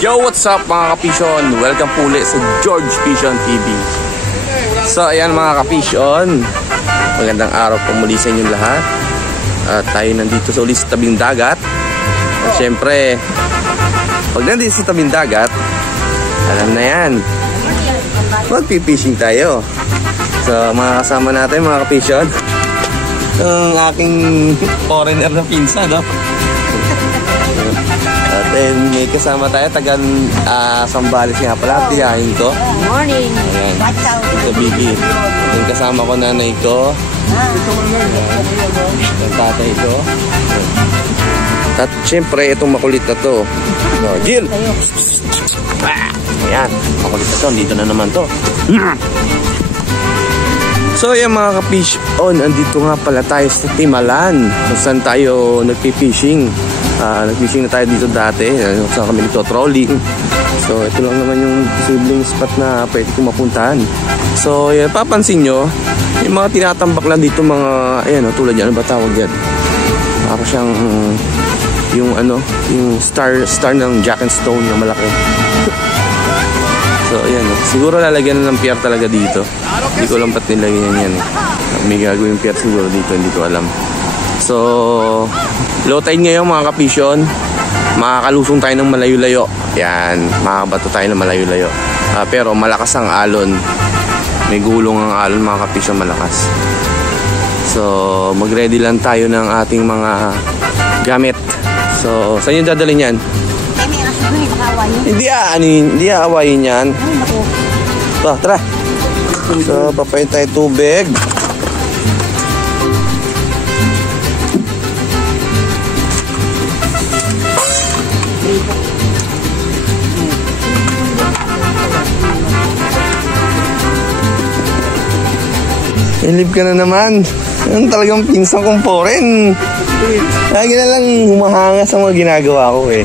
Yo, what's up mga kapisyon? Welcome po ulit sa George Fishon TV. So ayan mga kapisyon, magandang araw po muli sa inyong lahat. Tayo nandito sa ulit sa tabing dagat. At syempre, pag nandito sa tabing dagat, alam na yan, magpipishing tayo. So mga kasama natin mga kapisyon, ang aking foreigner na pinsa, no? At may kasama tayo, tagan Sambales nga pala, tiyahin ko. Morning. Ayan, ito Bibi. Yung kasama ko nanay ko. Yung tatay ko. At syempre, itong makulit na to. So, Jill! Ayan, makulit na to. Dito na naman to. So ayan mga ka-fish on, andito nga pala tayo sa Timalan, kung saan tayo nagpipishing. Nagfishing na tayo dito dati, saan kami nagto-trolling. So ito lang naman yung posibleng spot na pwede kong mapuntahan. So yan, papansin nyo, yung mga tinatambak lang dito mga, ayan o, tulad yan, ano ba tawag yan? Ako siyang, yung star ng Jack and Stone na malaki. So ayan, siguro lalagyan na ng pier talaga dito. Hindi ko alam ba't nilagyan yan. May gagawin pier siguro dito, hindi ko alam. So low tide ngayon mga kapisyon, makakalusong tayo ng malayo-layo. Yan, makakabato tayo ng malayo-layo. Pero malakas ang alon. May gulong ang alon mga kapisyon, malakas. So mag-ready lang tayo ng ating mga gamit. So saan yung dadalhin yan? Hindi aawayin yan. Tara. So papayin tayo tubig. Ilip ka na naman. Yan talagang pinsang kong foreign. Lagi na lang humahanga sa mga ginagawa ko eh.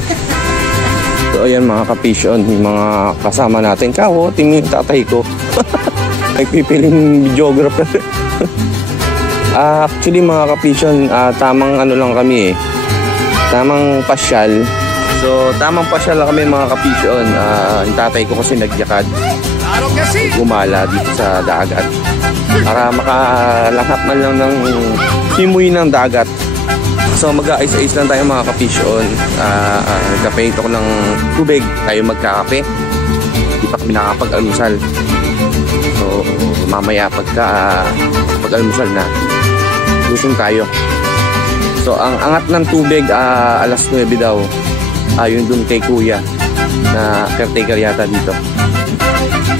So ayan mga kapisyon, yung mga kasama natin. Kao, team yung tatay ko. Nagpipiling videographer. Actually mga kapisyon, tamang ano lang kami eh. Tamang pasyal. So tamang pasyal lang kami mga kapisyon. Yung tatay ko kasi nagyakad. Gumala dito sa dagat. Para makalahap man lang ng simoy ng dagat. So mag-ais-ais lang tayo mga kapisyon. Nagkape ito ko ng tubig. Tayo magkakape. Hindi pa kami nakapag-almusal. So mamaya pag-almusal na, lusong tayo. So ang angat ng tubig, alas 9 daw. Yun dun kay kuya na caretaker yata dito.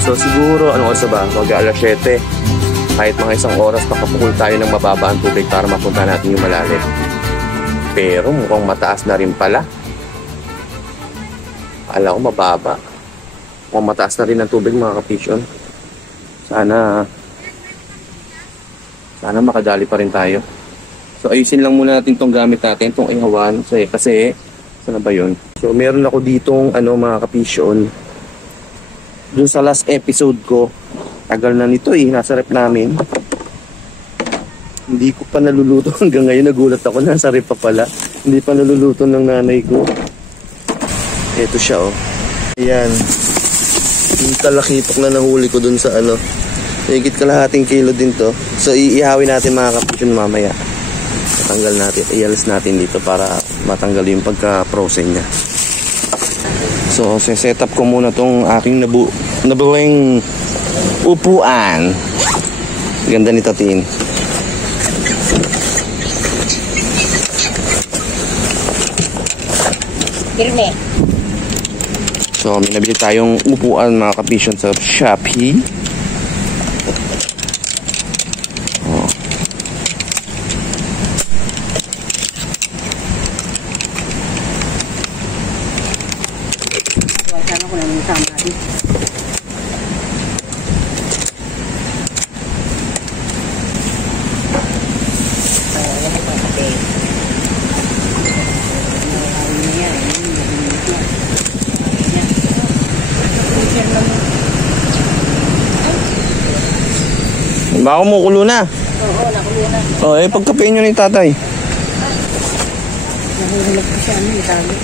So siguro ano oras ba? Mag-alas 7. Kahit mga isang oras makapukul tayo ng mababa ang tubig para mapunta natin yung malalim. Pero mukhang mataas na rin pala. Akala ko mababa. Mukhang mataas na rin ang tubig mga kapisyon. Sana makadali pa rin tayo. So ayusin lang muna natin tong gamit natin, tong ihawan. Kasi saan ba yun? So meron ako ditong mga kapisyon. Dun sa last episode ko, tagal na nito eh, nasa rep namin. Hindi ko pa naluluto hanggang ngayon, nagulat ako, nasa rep pa pala. Hindi pa naluluto ng nanay ko. Ito siya oh. Ayan. Yung talakitok na nahuli ko dun sa higit kalahating kilo din to. So iihawin natin mga kapisyon mamaya. Matanggal natin, ialis natin dito para matanggal yung pagka-frozen niya. So set up ko muna tong aking nabuling upuan. Ganda nito tin. Pirme. So may nabili tayong upuan mga kapisyon sa Shopee. Baka kumukulo na. Oo, nakulo na. Pagkapein nyo ni tatay. Nahulog ko siya, dami.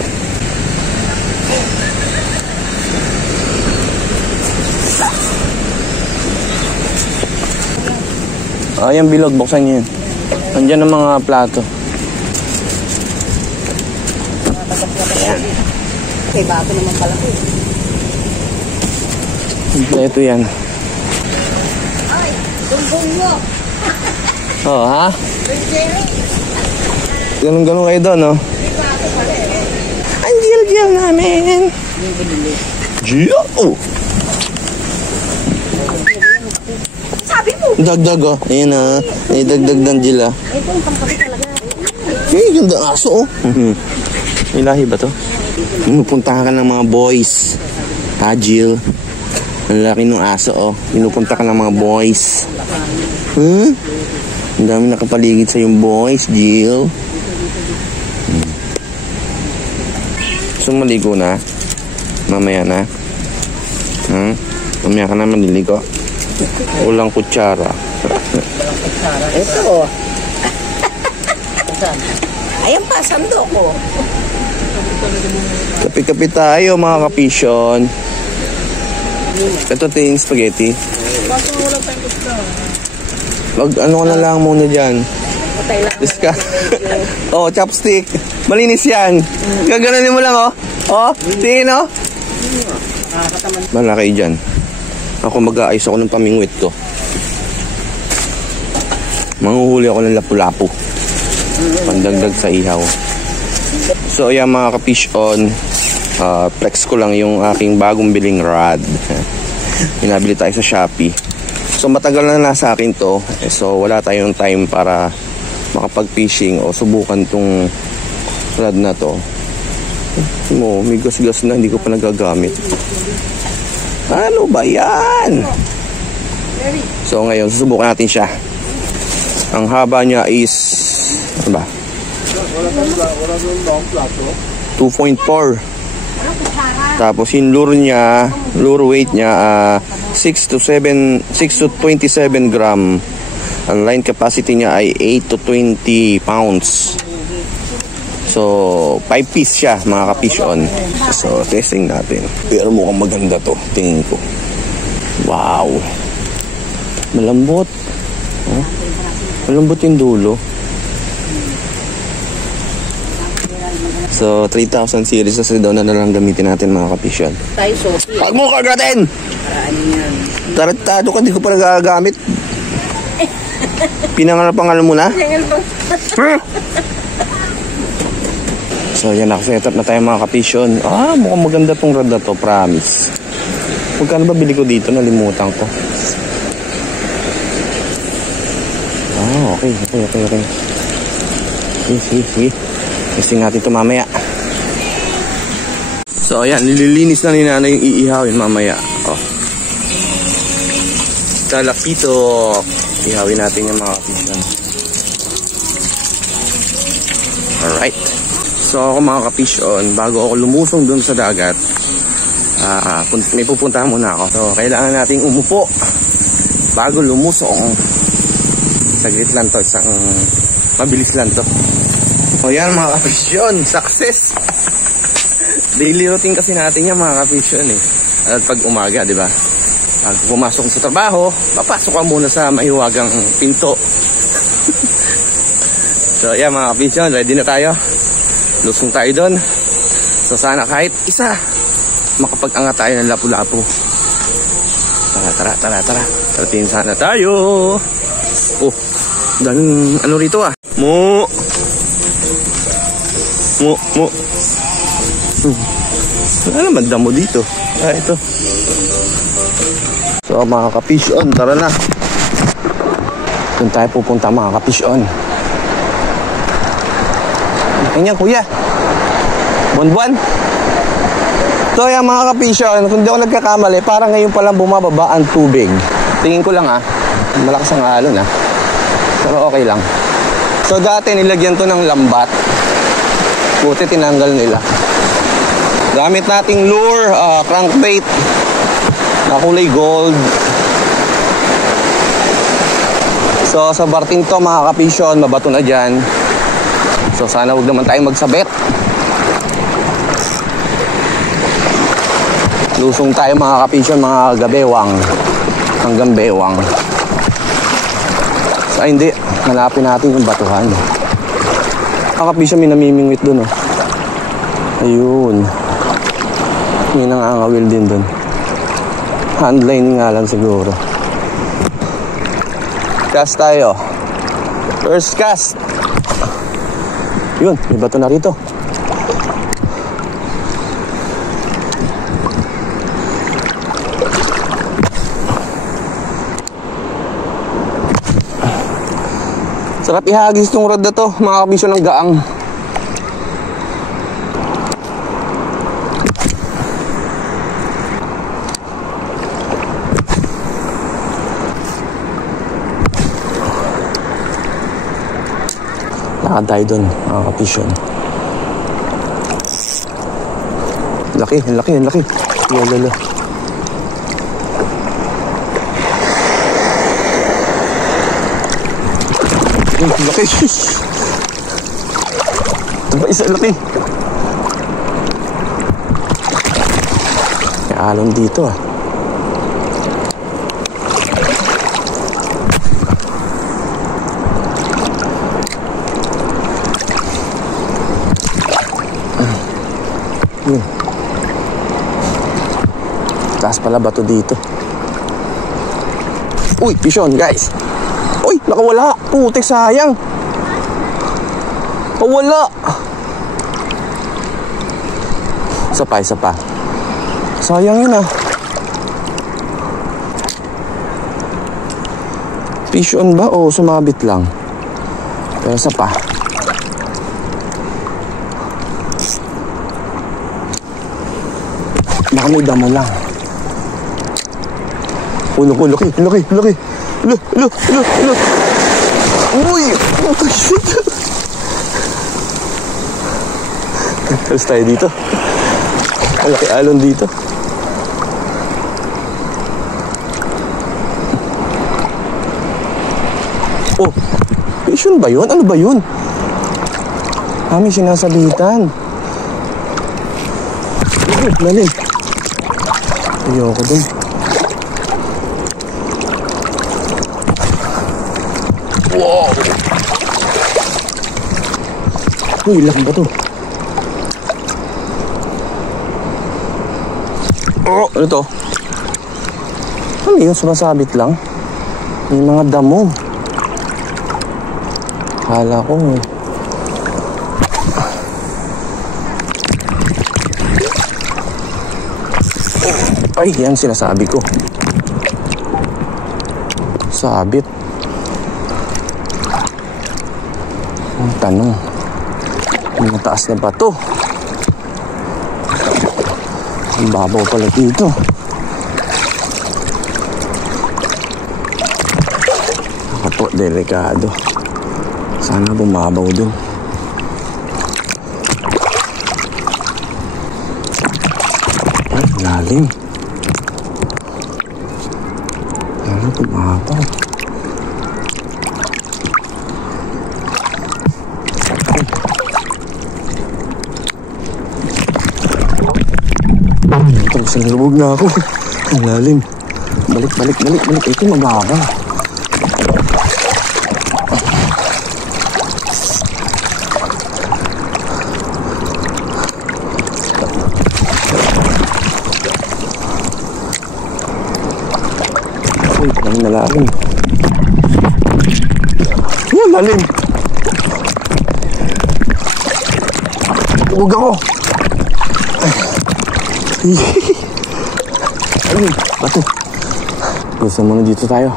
Ayan, bilog. Buksan niyo yun. Nandiyan ang mga plato. Ayan. Eh, bago naman pala ko. Ito yan. Ay, bumbong mo. Oh, ha? Ganun-ganun kayo doon, no? Ang gil-gil namin. Gil? Oh! Sabi mo. Dagdag, oh. Ayan, ah. May dagdag ng gil, ah. Ito ang pangkabi talaga. Eh, ganda aso, oh. May lahi ba to? Pinupuntahan ka ng mga boys. Ha, Jill? Ang laki ng aso, oh. Pinupunta ka ng mga boys. Huh? Ang dami nakapaligid sa yung boys, Jill. So, maligo na? Mamaya na? Mamaya ka na maliligo? Walang kutsara. Ito. Ayan pa, sando ko. Kapi-kapi tayo, mga kapisyon. Ito tin spaghetti. Mag ano ka na lang muna dyan. Diska. Oh, chopstick. Malinis yan. Gaganunin mo lang, oh. Oh, tingin, oh. Malaki dyan. Ako mag-aayos ako ng pamingwit ko. Manguhuli ako ng lapu-lapu. Pandagdag sa ihaw. So, ayan mga kapish-on. Flex ko lang yung aking bagong biling rod. Pinabili tayo sa Shopee. So, matagal na nasa akin to. So, wala tayong time para makapag-fishing o subukan tong rod na to. May gas-gas na, hindi ko pa nagagamit. Ano ba yan? So, ngayon, susubukan natin siya. Ang haba niya is, ano ba? 2.4. Tapos yung lure niya, lure weight niya 6 to 27 gram. Ang line capacity niya ay 8 to 20 pounds. So 5 piece siya mga kapish-on. So testing natin. Pero mukhang maganda to, tingin ko. Wow. Malambot. Oh. Malambot yung dulo. So, 3,000 series kasi daw na lang gamitin natin mga kapisyon. Tayo sopi. Pag mo kagatin! Ano yan? Tarantado ka, di ko pa nagagamit. Pinangal mo na? So, yan, nakaset up na tayo mga kapisyon. Mukhang maganda tong rod na to, promise. Magkano ba bili ko dito? Nalimutan ko. Okay. Sige. Testing natin ito mamaya. So, ayan. Nililinis na ni nanay yung iihawin mamaya. Oh. Talakito. Ihawin natin yung mga kapisyon. Alright. So, ako mga kapisyon, bago ako lumusong dun sa dagat, may pupuntahan muna ako. So, kailangan nating umupo bago lumusong. Saglit lang to. Isang mabilis lang to. O yan mga kapisyon, success! Daily routine kasi natin yan mga kapisyon eh. At pag umaga, di ba? Pag pumasok sa trabaho, papasok ka muna sa mahiwagang pinto. So yan mga kapisyon, ready na tayo. Lusong tayo doon. So sana kahit isa, makapag-angat tayo ng lapu-lapu. Tara. Tarating sana tayo. Oh, dahil ano rito ah. Mo. Wala naman damo dito. Ito. So mga kapish-on, tara na. Doon tayo pupunta mga kapish-on. Ganyan kuya. Buwan-buwan. So yan mga kapish-on, kung di ako nagkakamali, parang ngayon palang bumababa ang tubig. Tingin ko lang malakas ang alon pero okay lang. So dati nilagyan to ng lambat. Buti tinanggal nila. Gamit nating lure, crankbait na kulay gold. So sa barting to mga kapisyon, mabato na dyan. So sana huwag naman tayong magsabit. Lusong tayo mga kapisyon, mga gabewang. Hanggang bewang. Ay hindi, hanapin natin yung batuhan. Mga kapisyon, may namimingwit dun oh. Ayun. May nangangawil din dun. Handline nga lang siguro. Cast tayo. First cast. Yun, may bato na rito. Sarap ihagis tong rod na to, mga kabisyo ng gaang. Nakaday doon, mga kapisyon. Laki, laki, laki. Lala. Laki. Ito ba isa laki? May alon dito ah. Taas pala bato dito. Uy, pisyon guys. Uy, nakawala. Putik, sayang. Wala. Isa pa. Sayang yun ah. Pisyon ba o sumabit lang? Pero isa pa. Baka may damo lang. Laki. Uy! Oh, shit! Tapos tayo dito. Malaki alon dito. Oh! Pisyon ba yun? Ano ba yun? May sinasabitan. Lalim. Ayoko dun. Wow! Uy, laki ba to? Oh, ano to? Ano yun? Sumasabit lang? May mga damo. Kala ko ay, yan sinasabi ko. Sabit. Ang tanong, ang mataas na ba to? Ang babaw pala dito. Ako po, delikado. Sana bumabaw dun. Ay, lalim. Sana bumabaw. Sa lubog na ako. Ang lalim. Balik. Ito mababa. Uy, ang nalalim. Yan, lalim. Lubog ako. Ay, bato. Gusto mo na dito tayo.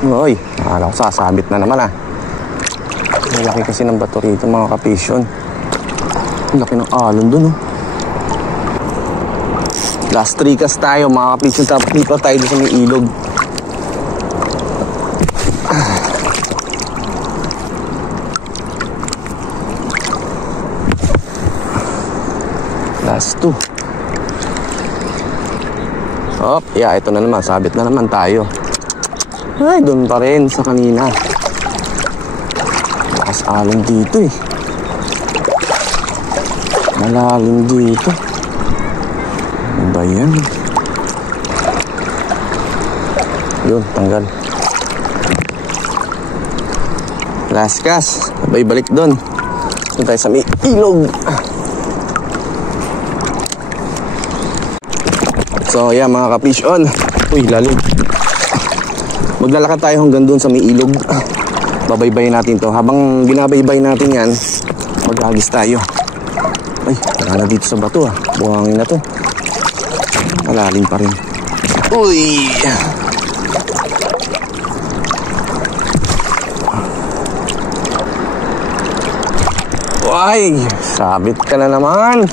Uy, akala ko sasabit na naman ah. Malaki kasi ng bato rito mga kapisyon. Ang laki ng alon dun oh. Last 3 cast tayo mga kapisyon. Tapos dito tayo sa may ilog. Last 2. Oh, yeah, ito na naman. Sabit na naman tayo. Ay, doon pa rin sa kanina. Malakas alon dito eh. Malalim dito. Ano ba yan? Yun, tanggal. Last cast. Sabay balik doon. Doon tayo sa may ilog. So yeah mga ka-fish on. Uy, lalim. Maglalakad tayo hanggang doon sa may ilog. Babaybayin natin to. Habang binabaybay natin yan, maghagis tayo. Ay, wala na dito sa bato ah. Buhangin na to. Malalim pa rin. Uy! Ay, sabit ka na naman.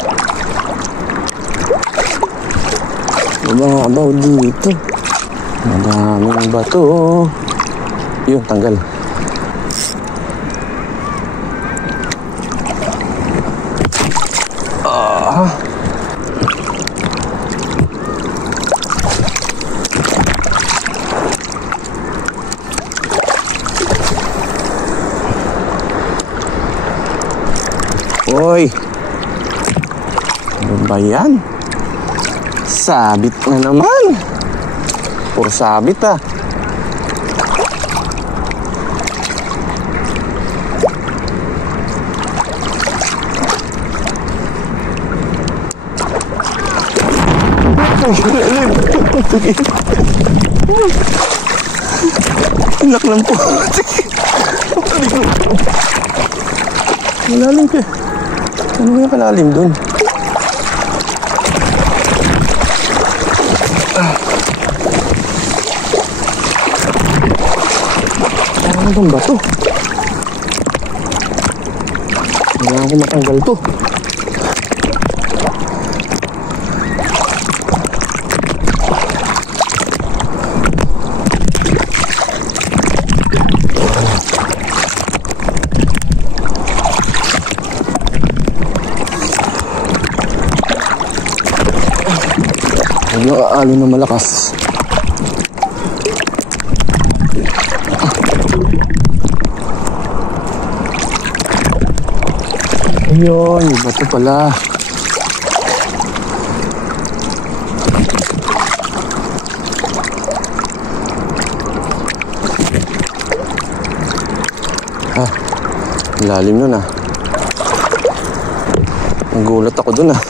Mababaw dito. Madaming bato. Yun, tanggal. Hoy, ano ba yan? Sabit na naman. Puro sabit ah. Anak lang po. Malalim ka. Ano ba yung kalalim dun? Ano bang bato? Kailangan ko matanggal to. Nag-aalon na malakas. Ayun, iba to pala. Ah, lalim nun ah. Nagulat ako dun ah.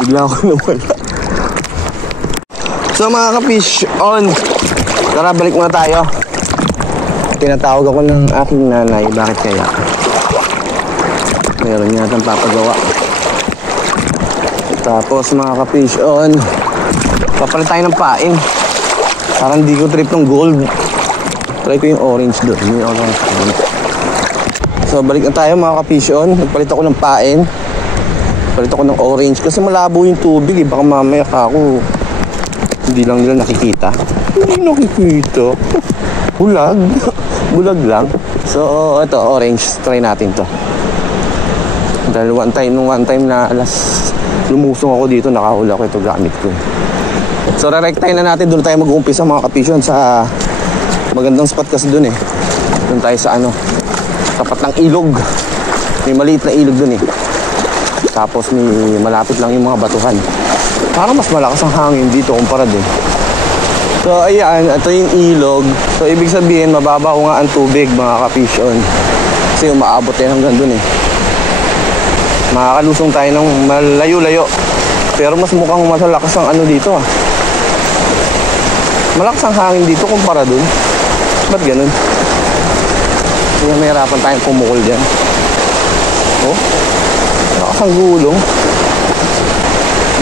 Bigla ako nawala. So mga ka-fish on, tara balik muna tayo. Tinatawag ako ng aking nanay. Bakit kaya? Meron yatang papagawa. Tapos mga ka-fish on, papalit tayo ng pain. Parang di ko trip ng gold. Try ko yung orange doon. Yung orange doon. So balik na tayo mga ka-fish on. Nagpalit ako ng pain. Palit ako ng orange kasi malabo yung tubig eh. Baka mamaya ka ako hindi lang nila nakikita. Hindi nakikita. Bulag. Bulag lang. So, ito, orange. Try natin to. Dahil one time na lumusong ako dito, nakahula ko ito gamit ko. So, re-rectine na natin. Doon tayo mag-uumpisa mga kapisyon sa magandang spot kasi doon eh. Doon tayo sa tapat ng ilog. May maliit na ilog doon eh. Tapos may malapit lang yung mga batuhan. Parang mas malakas ang hangin dito kumpara din. So ayan, ito yung ilog. So ibig sabihin mababaw nga ang tubig mga ka-fish on. Kasi umaabot yan hanggang dun eh. Makakalusong tayo ng malayo-layo. Pero mas mukhang masalakas ang dito ah. Malakas ang hangin dito kumpara dun. Ba't ganun? Kaya mahirapan tayong pumukol dyan. Oh, malakas ang gulong.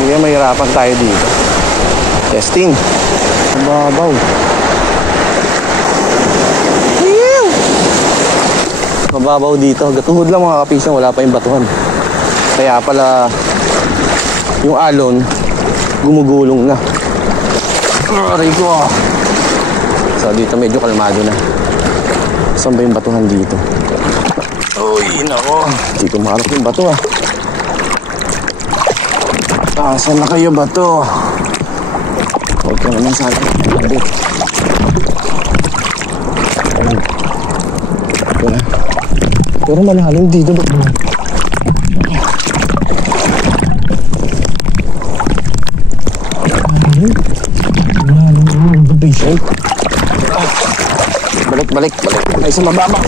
Kaya mahirapan tayo dito. Testing. Mababaw. Mababaw dito. Gatuhod lang mga kapisang. Wala pa yung batuhan. Kaya pala yung alon gumugulong na. Aray ko. So dito medyo kalmado na. Saan ba yung batuhan dito? Uy, nako. Hindi ko maharap yung bato ah. Saan na kayo ba to? Huwag ka naman sa akin. Ito na. Pero malalim dito. Balik. Ay, sa mababa.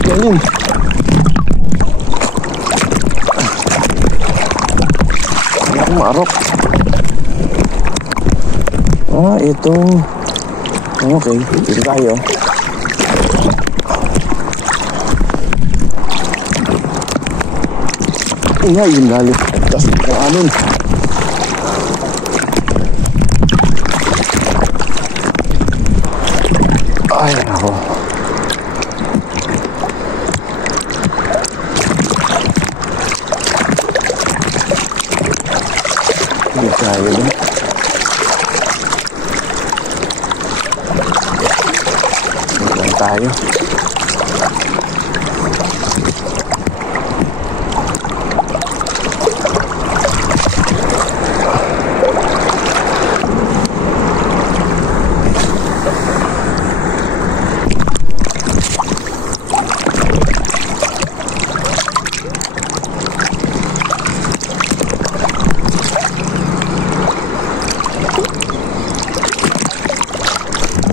Ganyan. Marok. Ito. Okay, dito tayo. Ingay, yung lalim. Tapos kung anon. Ay, ako. Hindi tayo din. Hindi tayo.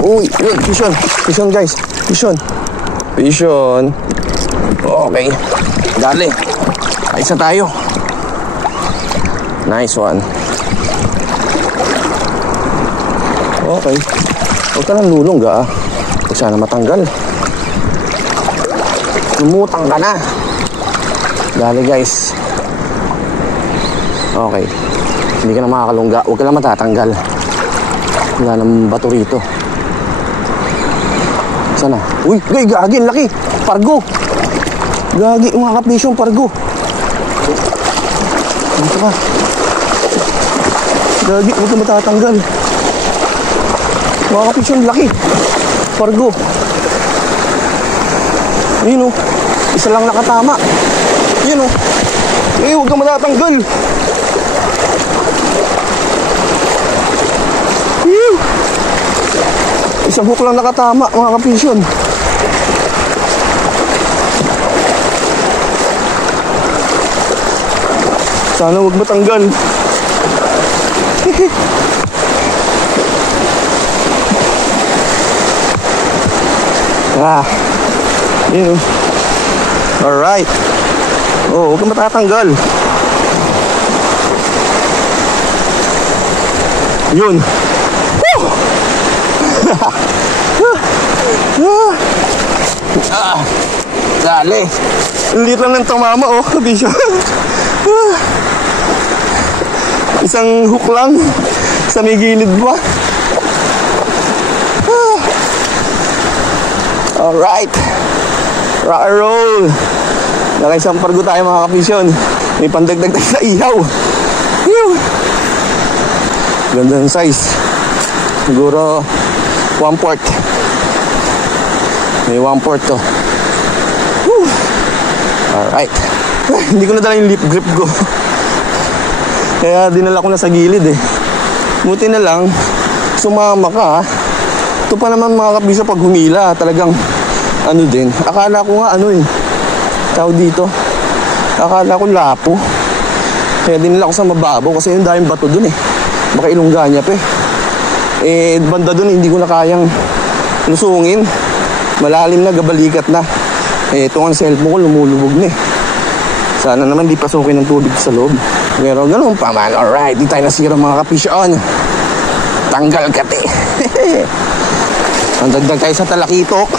Uy, yun, vision guys, vision. Okay, dali, ayos na tayo. Nice one. Okay, huwag ka nang lulong ga. Huwag sana matanggal. Lumutang ka na. Dali guys. Okay, hindi ka na makakalungga. Huwag ka lang matatanggal. Wala nang bato rito. Sana? Uy, gagi, laki. Pargo. Gagi, mga kapisyong pargo. Dito ka. Gagi, huwag ka matatanggal. Mga kapisyong laki. Pargo. Yun o. Isa lang nakatama. Yun o. Huwag ka matatanggal. Isang hook lang nakatama, mga kapisyon. Sana huwag matanggal. Yun. Alright. Huwag kang matatanggal. Yun. Dali. Liit lang ng tumama, kabisyo. Isang hook lang sa may gilid ba. Alright, rock and roll. Nakaisang pargo tayo, mga kapisyon. May pandagdag sa ihaw. Ganda ng size. Siguro 1/4. May 1/4 to. Alright. Hindi ko nadala yung lip grip ko. Kaya dinala ko na sa gilid eh. Buti na lang sumama ka. Ito pa naman, mga kabisa, pag humila talagang ano din. Akala ko nga tawag dito, akala ko lapo. Kaya dinala ko sa mababaw kasi yung daming bato dun eh. Baka Ilongga pa eh. Banda dun hindi ko na kayang lusungin. Malalim na, gabalikat na. Ito ang cellphone ko, lumulubog na eh. Sana naman di pasukin ng tubig sa loob. Pero ganun pa man. Alright, di tayo nasira, mga kapisyon. Tanggal kati. Ang dagdag tayo sa talakitok.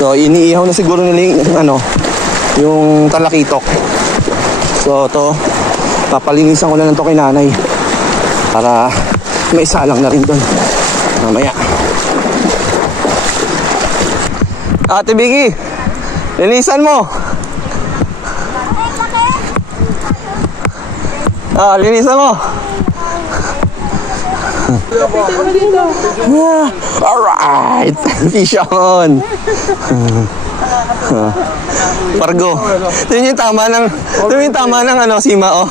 So iniihaw na siguro nila yung talakitok. So to, papalinisan ko na lang to kay nanay para may salang na rin doon mamaya. Ate Vicky, linisan mo. Linisan mo. Alright, fish on. Pargo. Ito yung tama ng sima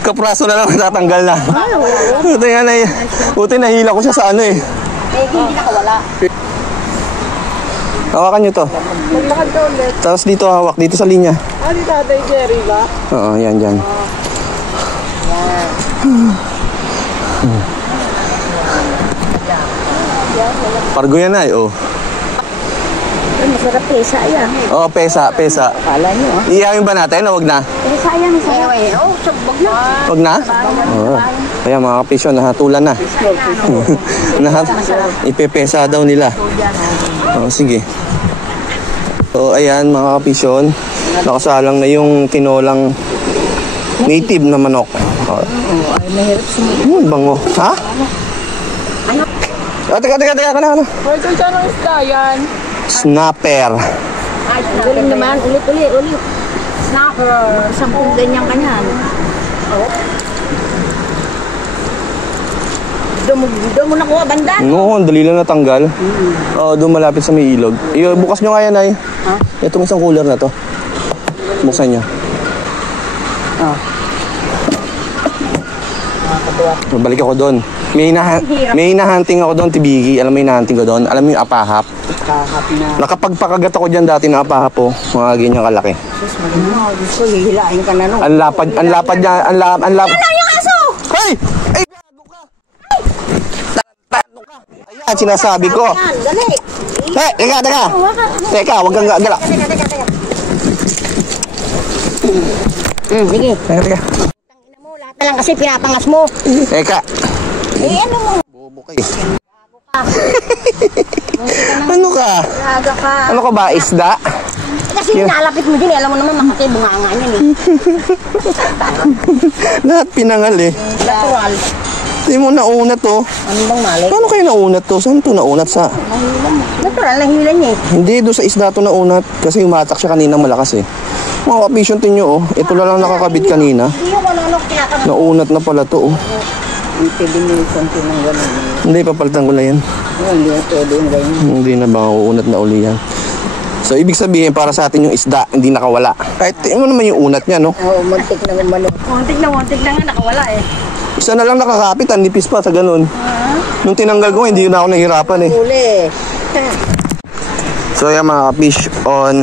kapraso na lang tatanggal na. Ito yan ay buti nahila ko siya sa hindi nakawala. Hawakan nyo to. Maglakad ka ulit. Tapos dito hawak, dito sa linya. Ah, di Tatay Jerry ba? Oo, yan, dyan. Pargo yan ay, oh. Ay, masarap pesa yan. Oo, pesa. Akala nyo ah. Iihawin ba natin o wag na? Pesa yan, masarap. Oo, sabog na. Wag na? Oo. Kaya mga kapisyo, nahatulan na. Ipepesa daw nila. Oo, sige. So, ayan mga kapisyon. Nakasalang na yung tinolang native na manok. Ay, mahirap sumunod. Bango. Ha? Ano? Teka. Ano? Hoy, kung saan ang isda yan? Snapper. Ay, galing naman. Ulit. Snapper. 10 ganyan kanyan. Doon mo nakuha banda. Oo, ang dali lang natanggal. Oo, doon malapit sa may ilog. Bukas nyo nga yan ay. Ha? Itong isang cooler na to. Buksan nyo. Balik ako doon. May hinahunting ako doon, Tibigi. Alam mo yung hinahunting ko doon? Alam mo yung apahap? Happy na. Nakapagpakagat ako dyan dati ng apahap po. Mga ganyan kalaki. Sus, maganda. Gusto, hihilain ka na nung. Ang lapad niya. Ang lapad. Wala yung aso! Hoy! Ay! Gago ka! Tato ka! Ayan, sinasabi ko. Yan, dali. Hey, teka. Teka, wag kang gala. Sige. Teka. Tangina mo, lahat na lang kasi pinapangas mo. Teka. Eh, ano mo? Bobo ka eh. Ano ka? Raga ka. Ano ka ba? Isda? Kasi nalapit mo din, alam mo naman makakibunganga niyan eh. Lahat pinangal eh. Natural. Hindi mo naunat to. Ano bang mali? Paano kayo naunat to? Saan to naunat sa? Natural, nahila niya eh. Hindi, doon sa isda to naunat. Kasi umatak siya kanina malakas eh. Mga kapisyon tinyo oh. Ito na lang nakakabit kanina. Hindi yung ano kinakabit. Naunat na pala to oh. Hindi pwede mo yung konti ng gano'n. Hindi, papalitan ko na yan. Hindi yung pwede yung gano'n. Hindi na ba uunat na uli yan. So, ibig sabihin para sa atin yung isda, hindi nakawala. Kahit tingin mo naman yung unat niya, no? Oo, muntik na naman. Muntik na nga, nakawala eh. Isa na lang nakakapit, ang nipis pa sa ganun. Nung tinanggal ko, hindi na ako nahirapan eh. Huli. So, yan mga fish on.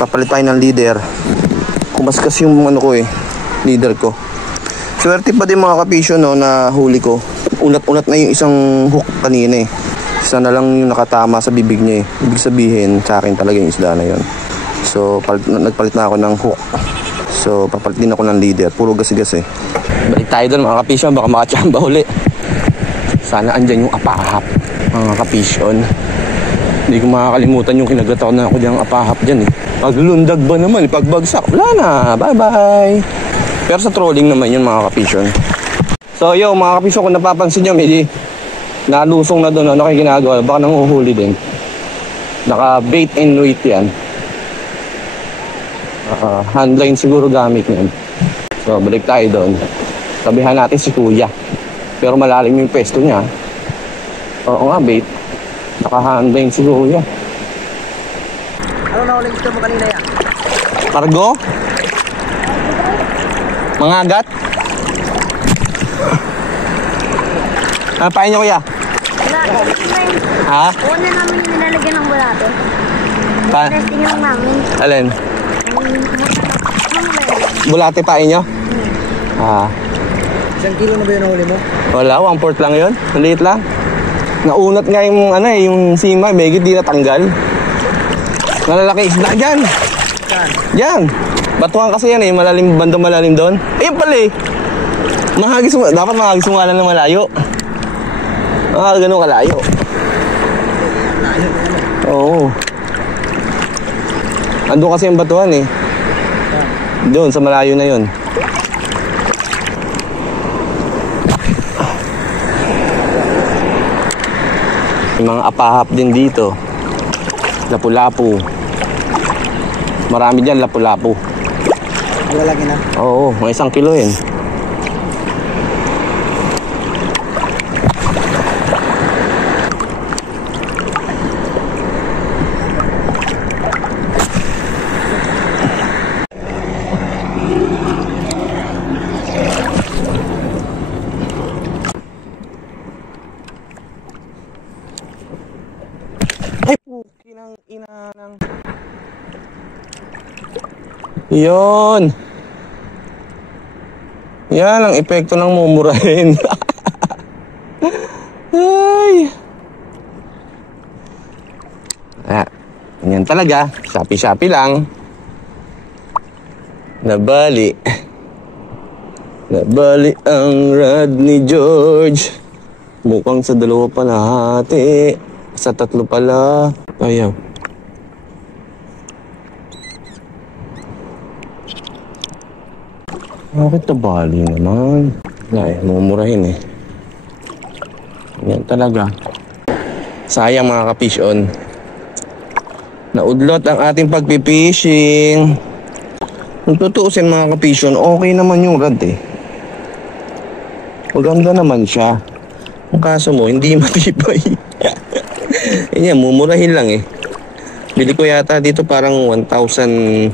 Papalit tayo ng leader. Kumaskas yung ano ko eh, leader ko. Swerte pa din mga kapisyo no, na huli ko. Unat-unat na yung isang hook kanina eh. Isa na lang yung nakatama sa bibig niya eh. Ibig sabihin sa akin talaga yung isda na yun. So nagpalit na ako ng hook. So papalit din ako ng leader. Puro gas-gas eh. Balik tayo doon mga kapisyo, baka makachamba uli. Sana andyan yung apahap mga kapisyon. Hindi ko makakalimutan yung kinagataw na ako dyan apahap dyan eh. Paglundag ba naman, pagbagsak, wala na, bye bye. Pero sa trolling naman yun mga kapisyon. So yo mga kapisyon, kung napapansin nyo, medyo nalusong na doon, ano kayo ginagawa? Baka nanguhuli din. Naka bait and weight yan. Handline siguro gamit yan. So balik tayo doon. Sabihan natin si kuya. Pero malalim yung pesto niya. Oo nga, bait. Naka-handline si kuya. Ano na ulit gusto mo kanina yan? Cargo? Mangagat? Paano niyo kuya? Ha? Una namin yung nilalagyan ng bulate. Pa? Testing lang namin. Alin? Bulate pain nyo? Isang kilo na ba yun nahuli mo? Wala, 1/4 lang yun. Maliit lang. Naunat nga yung ano eh, yung sima, medyo di natanggal. Nalalaki isda dyan. Saan? Dyan. Batuhan kasi yan eh, malalim, bandang malalim doon. Ayun pala eh. Dapat mahagis mo nga lang ng malayo. Ganun kalayo. Oo. Andun kasi yung batuhan eh. Doon, sa malayo na yun. May mga apahap din dito. Lapu-lapu. Marami dyan, lapu-lapu. Lalaki na. Oo, mga 1 kilo yun. Ay, puki ng ina. Yun. Yan ang epekto ng mumurahin. Ay. Ganyan talaga. Shopee lang. Nabali ang rad ni George. Mukhang sa 2 pa lahati. Sa 3 pala. Ayaw. Bakit nabali naman? Ay, mumurahin eh. Yan talaga. Sayang mga ka-fish on. Naudlot ang ating pagpipishing. Kung tutuusin mga ka-fish on, okay naman yung rad eh. Maganda naman siya. Ang kaso mo, hindi matibay. Yan, mumurahin lang eh. Bili ko yata dito parang 1,000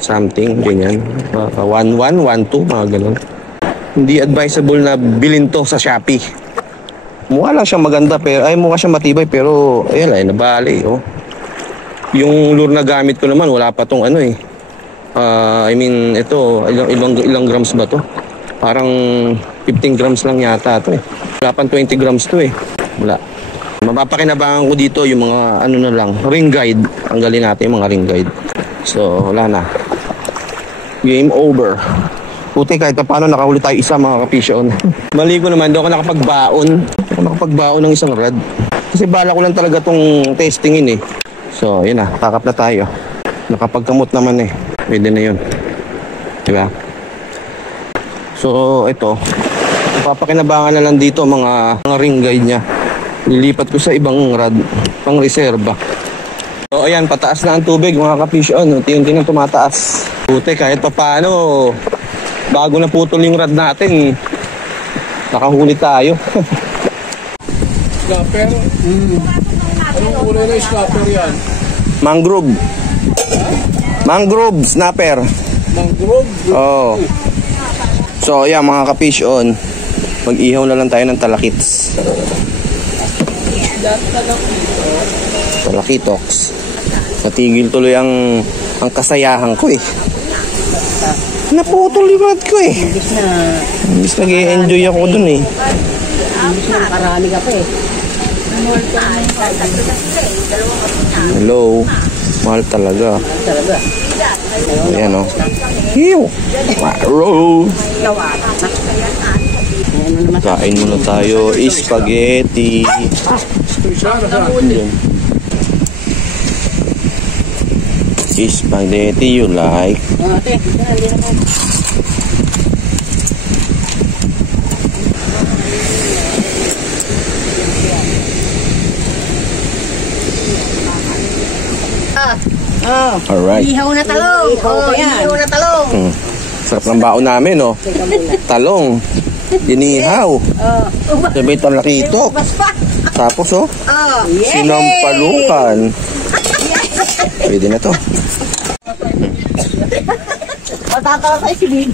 something, ganyan. 1,1, 1,2, mga ganun. Hindi advisable na bilhin to sa Shopee. Mukha lang siyang maganda, pero mukha siyang matibay, pero ayan ay nabali, oh. Yung lure na gamit ko naman, wala pa tong ano eh. Ito, ilang grams ba to? Parang 15 grams lang yata to eh. Wala pang 20 grams to eh. Wala. Mapapakinabangan ko dito yung mga ano na lang, ring guide. Tanggalin natin yung mga ring guide. So, wala na. Game over. Puti kahit paano nakahuli tayo isa mga ka-fish-on. Mali ko naman, doon ako nakapagbaon. Nakapagbaon ng isang rad. Kasi bala ko lang talaga tong testingin eh. So, yun na. Kakap na tayo. Nakapagkamot naman eh. Pwede na yun. Diba? So, ito. Papakinabangan na lang dito mga ring guide niya. Lilipat ko sa ibang rad. Pang reserva. So, ayan. Pataas na ang tubig mga ka-fish-on. Unti-unti na tumataas. Puti kahit paano. Bago na putol yung rad natin. Nakahuli tayo. Snapper? Anong kulay na snapper yan? Mangrove. Mangrove snapper. Mangrove? Oo. So, ayan mga ka-fish on. Mag-ihaw na lang tayo ng talakits. Talakitox. Natigil tuloy ang kasayahan ko eh. Naputol yung rad ko eh. Imbis nag-i-enjoy ako dun eh. Imbis na nakarami ka pa eh. Hello. Mahal talaga. Talaga. Ayan o. Hiyo. Maro. Kain muna tayo. Spaghetti. Spaghetti you like? Alright. Ihaw na talong. Ihaw na talong. Sarap ng baon namin, oh. Talong. Inihaw. Sabay talakito. Tapos, oh. Sinampalukan. Pwede na to. Matatawa kayo si Bin.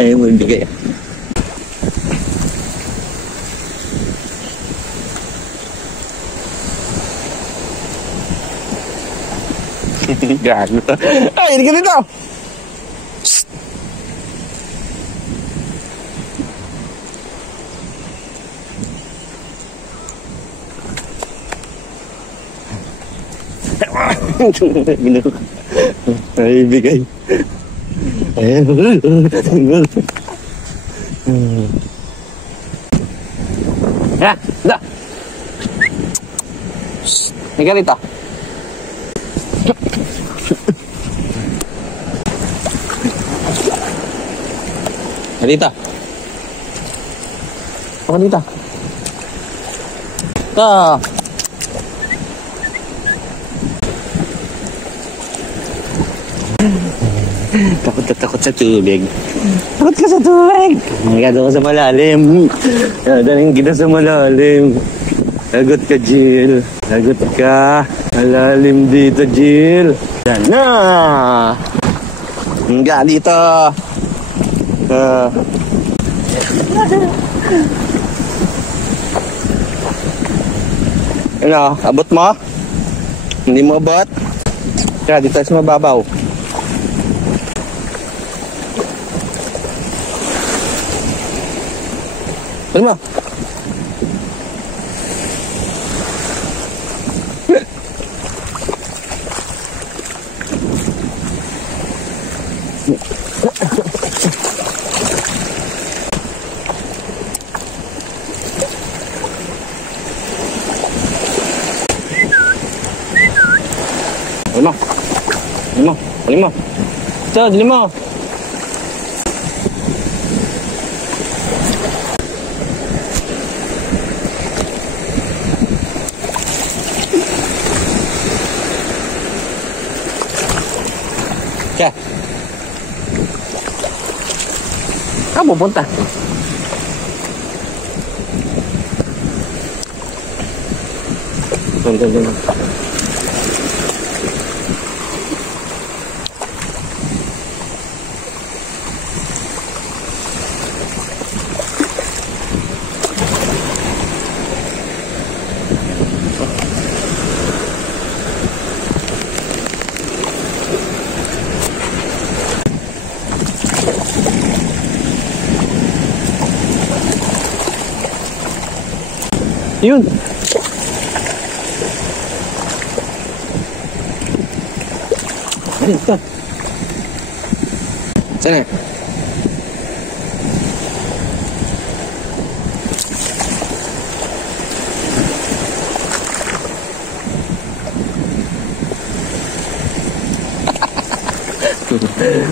Ayaw mo ibigay. Gago. Ay, hindi ka dito! Ay, ibigay. Ayan. Ya, dah. Higa dito. Dito. Apa dito? Tuh. Takot takot sa tubig. Takot ka sa tubig. Magkado ka sa malalim. Daling kita sa malalim. Lagot ka, Jill. Lagot ka. Malalim dito, Jill. Yan na. Hangga dito. Ano, abot mo? Hindi mo abot? Kaya dito sa mababaw. Ano mo? Lima. Ito, lima. Kaya. Kamu punta. Tunggu. Yun. Ito. Sana.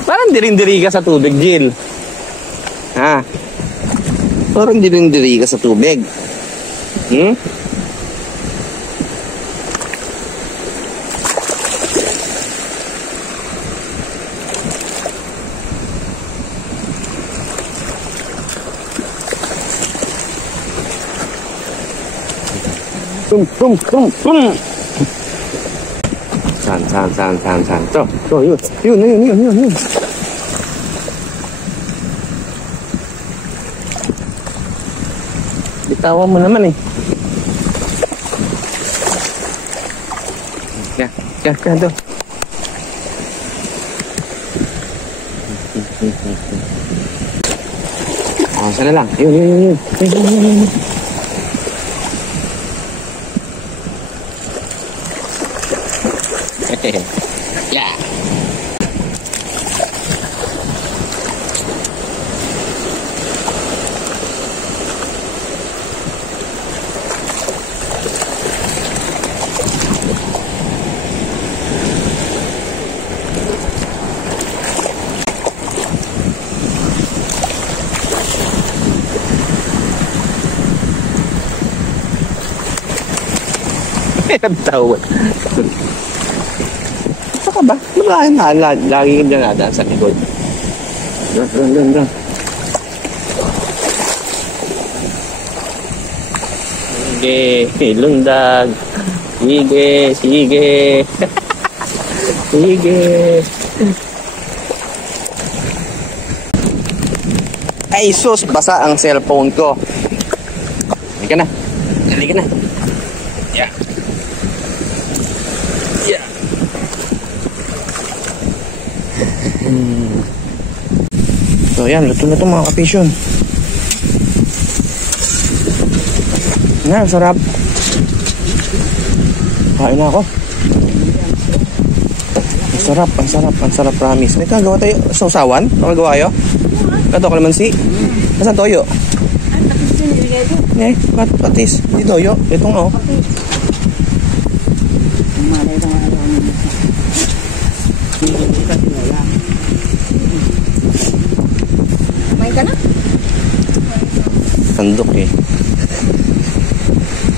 Parang diring-diri ka sa tubig, Jill. Ha? Parang diring-diri ka sa tubig. Hmm? Tum. San. Tuh, yun. Bitawan mo naman eh. Ya, tuh. Oh, sana lang. Yun. Ya. Tawad. Saka ba? Lagi yung dinadaan sa likod. Doon. Sige, lundag. Sige. Sige. Ay, sus, basa ang cellphone ko. Halika na. Yeah. So yan, luto na ito mga kapisyon. Na, sarap. Kain na ako. Ang sarap promise. May kagawa tayo sausawan? Nakagawa kayo? Kato kalamansi? Asan toyo? Patis. Di toyo. Itong oh. Kumain ka na? Sandok eh.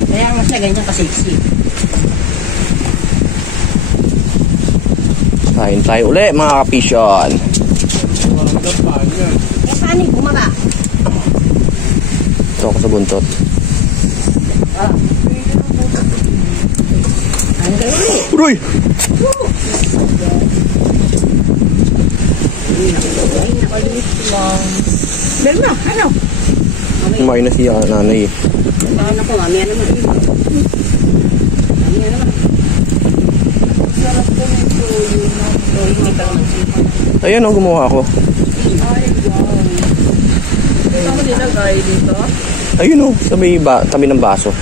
Kaya mo siya ganyan kasiksi. Kain tayo ulit mga kapisyon. buntot. Uy! Belma, ano? Kumain na siya nanay eh. Ano ko, mamaya naman. Mamaya naman. Sarap ko ng toyo. Ayan o, gumawa ako. Ay, wow. Ito mo nilagay dito? Ayun o, tabi ng baso.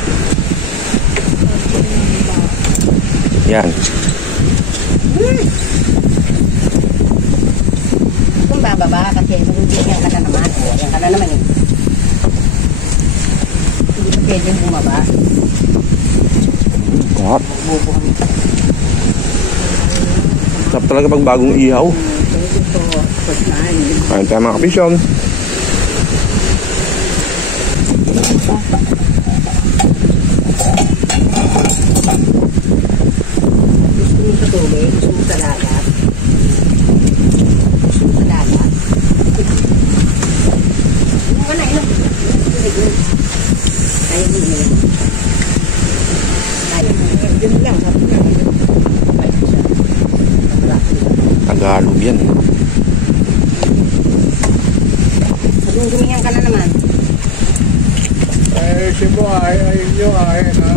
Yan. Kung bababa kasi yan ka na naman. Yan ka na naman eh. Hindi ka pwedeng bumaba. Sarap. Sarap talaga pag bagong ihaw. Kain tayo mga kapisyon. Gusto mo sa tubig? Gusto mo sa dagat? Gusto mo sa dagat? Ano? Kaya mo yun. Kaya mo yun. Yun lang. Tagalog yan. Gumingan ka na naman. Eh, si mo ayun nyo, ayun ha.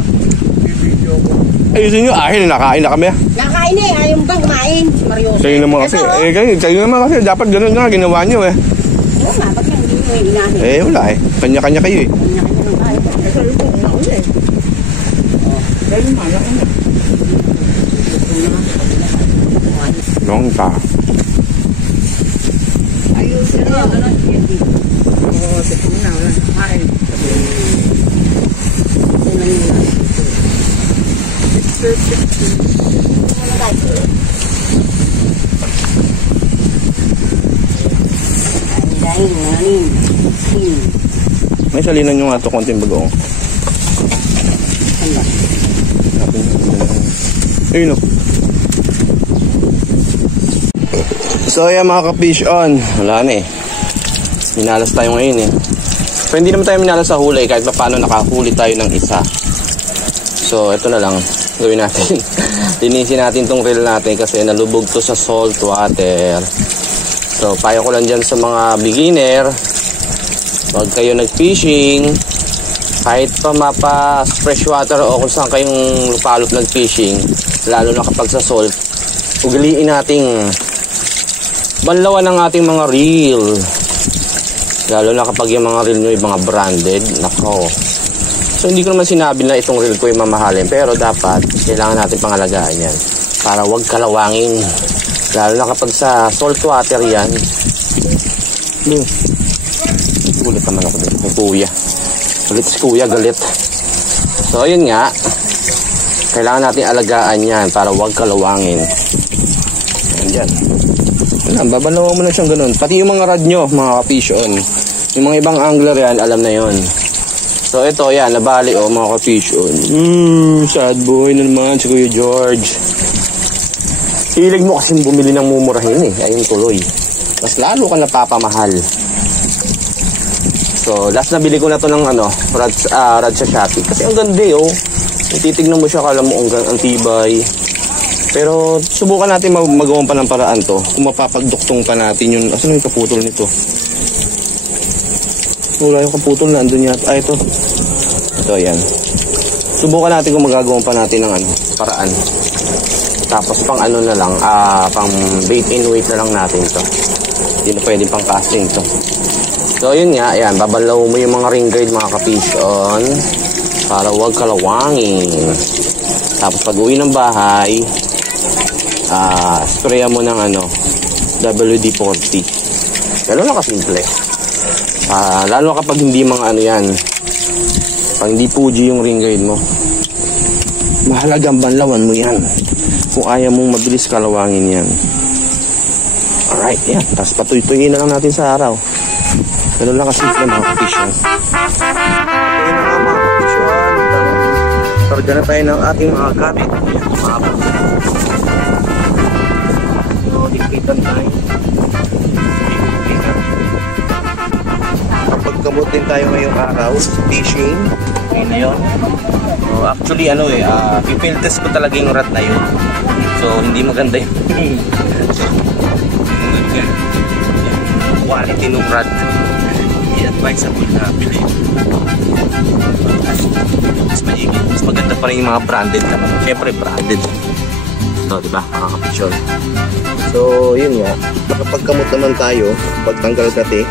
I-video ko. Ayusin nyo, nakain na kami. Nakain eh. Ayaw mo bang kumain? Si Marioso. Kayo naman kasi, kayo naman kasi, dapat ganun nga, ginawa nyo eh. Oo nga, ba't yung hindi mo inahin? Eh, wala eh. Kanya-kanya kayo eh. Kanya-kanya ng kain. Ito yung kung nauna eh. Dahil malaki na. Long pa. Ayusin na. Oo, ito na. Kain. Ito na yun. It's perfect. May salinan nyo nga ito, konting bagoong. Ayun o. So yan mga ka-fish on. Wala na eh. Minalas tayo ngayon eh. Pero hindi naman tayo minalas sa huli kahit pa paano nakahuli tayo ng isa. So ito na lang gawin natin. Linisin natin tong reel natin kasi nalubog to sa salt water. So payo ko lang dyan sa mga beginner, huwag kayo nag-fishing kahit pa mapa freshwater o kung saan kayong lupalop nag-fishing, lalo na kapag sa salt, ugaliin nating banlawan ng ating mga reel, lalo na kapag yung mga reel nyo yung mga branded. Nako, so hindi ko naman sinabi na itong reel ko yung mamahalin, pero dapat kailangan natin pangalagaan yan para wag kalawangin, lalo na kapag sa salt water yan. Gulit naman ako dito kay kuya. Galit si kuya, galit. So yun nga, kailangan natin alagaan yan para wag kalawangin. Yan. Babalawan mo na siyang ganun. Pati yung mga rod nyo, mga ka-fish on. Yung mga ibang angler yan, alam na yon. So ito yan, nabali o mga ka-fish on. Sad boy na naman si Kuya George. Hilig mo kasi bumili ng mumurahin eh. Ayun tuloy. Mas lalo ka napapamahal. So last nabili ko na to ng rod sa Shopee. Kasi ang ganda eh oh. Titignan mo siya, kala mo ang tibay. Pero subukan natin magawa pa ng paraan to. Kung mapapagduktong pa natin yung... Asan yung kaputol nito? Wala yung kaputol na andun yata. Ito. Ito, yan. Subukan natin kung magagawa pa natin ng paraan. Tapos pang na lang, pang bait and weight na lang natin to. Hindi na pwedeng pang casting to. So yun nga, ayan. Babalaw mo yung mga ring guide mga ka-fish on. Para huwag kalawangin. Tapos pag uwi ng bahay, sprayan mo ng WD-40. Lalo na kasimple. Lalo kapag hindi mga yan, pag hindi Fuji yung ring guide mo, mahalagang banlawan mo yan kung ayaw mong mabilis kalawangin yan. Alright, yan. Tapos patuy-tuyin na lang natin sa araw. Lalo lang kasimple mga ka-fish. Ayun na nga mga ka-fish. Karga na tayo ng ating mga gamit. Digpitan tayo. Kapag Magkamot din tayo ngayong araw. Fishing. Ayun na yun. So, actually, i-field test ko talaga yung rat na yun. So, hindi maganda yun. Quality ng rat. Hindi advisable na bilhin. Mas maigit. Mas maganda pa rin yung mga branded. Siyempre, branded. So, diba? Makakapisyon. So, yun nga. Nakapagkamot naman tayo. Pagtanggal kati.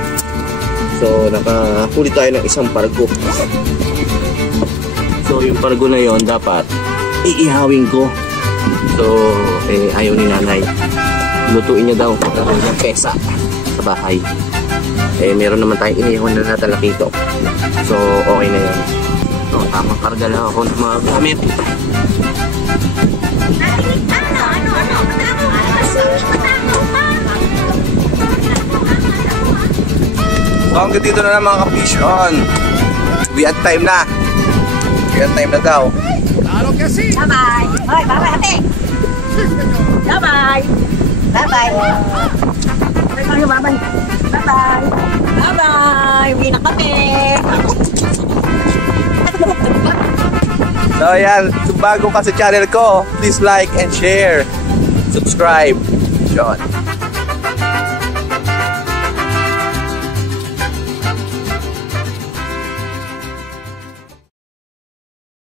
So, nakahuli tayo ng isang pargo. So, yung pargo na yon dapat iihawin ko. So, ayaw ni nanay. Lutuin niya daw. Magkaroon ng pesa sa bahay. Meron naman tayong inihawan na natalakito. So, okay na yun. So, tamang karga lang ako ng mga gamit. So, hanggang dito na lang mga kapisyon. We had time na. We had time na daw. Claro que sí. Bye-bye. Hoy, bye-bye, ate. Bye-bye. Bye-bye. Bye-bye. Bye-bye. Bye-bye. Uwi na kami. So yan, kung bago ka sa channel ko, please like and share. Subscribe. John.